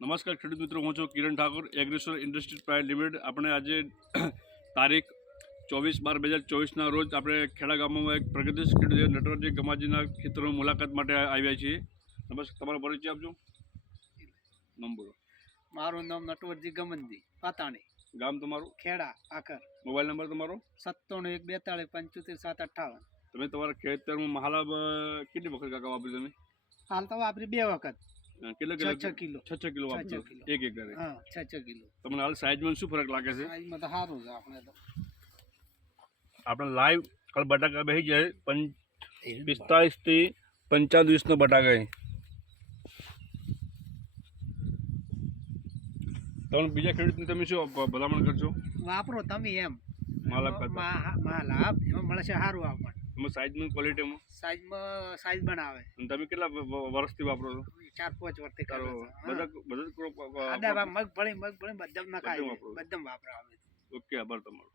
નમસ્કાર ખેડૂત મિત્રો, હું છું કિરણ ઠાકોર, એગ્રીસોર ઇન્ડસ્ટ્રીઝ પ્રાઇવેટ લિમિટેડ. આપણે આજે તારીખ 24/12/2024ના રોજ આપણે ખેડા ગામમાં એક પ્રગતિશીલ ખેડૂત નટવરજી ગમાજીના ખેતરોની મુલાકાત માટે આવ્યા છીએ. નમસ્કાર, તમારો પરિચય આપજો. નંબર. મારું નામ નટવરજી ગમનજી પાતાણી, ગામ તમારું? ખેડા આકર. મોબાઈલ નંબર તમારો? 97 1 42 75 58. તમે તમારા ખેતરમાં મહાલાબ કેટલી વખત કાકા વાપરી તમે? હાલ તો વાપરી 2 વખત. કેટલા 6 કિલો 6 કિલો વાપરો એક એકરે? હા, 6 કિલો. તમને હાલ સાઈઝમાં શું ફરક લાગે છે? સાઈઝમાં તો સારું છે. આપણે લાઈવ કાલ બટાકા બેસી જાય 45 થી 55 દિવસનો બટાકા. તમે બીજા ખેડૂતને તમે શું ભલામણ કરશો? વાપરો તમે એમ માલાબ માલાબ એમાં મળશે સારું આપણને. તમે સાઈઝમાં ક્વોલિટીમાં સાઈઝ બનાવે. અને તમે કેટલા વર્ષથી વાપરો છો? 4-5 વર્ષથી કરો. બધા મગફળી બધા નખાય, બધા વાપરાવે. ઓકે, આભાર તમારો.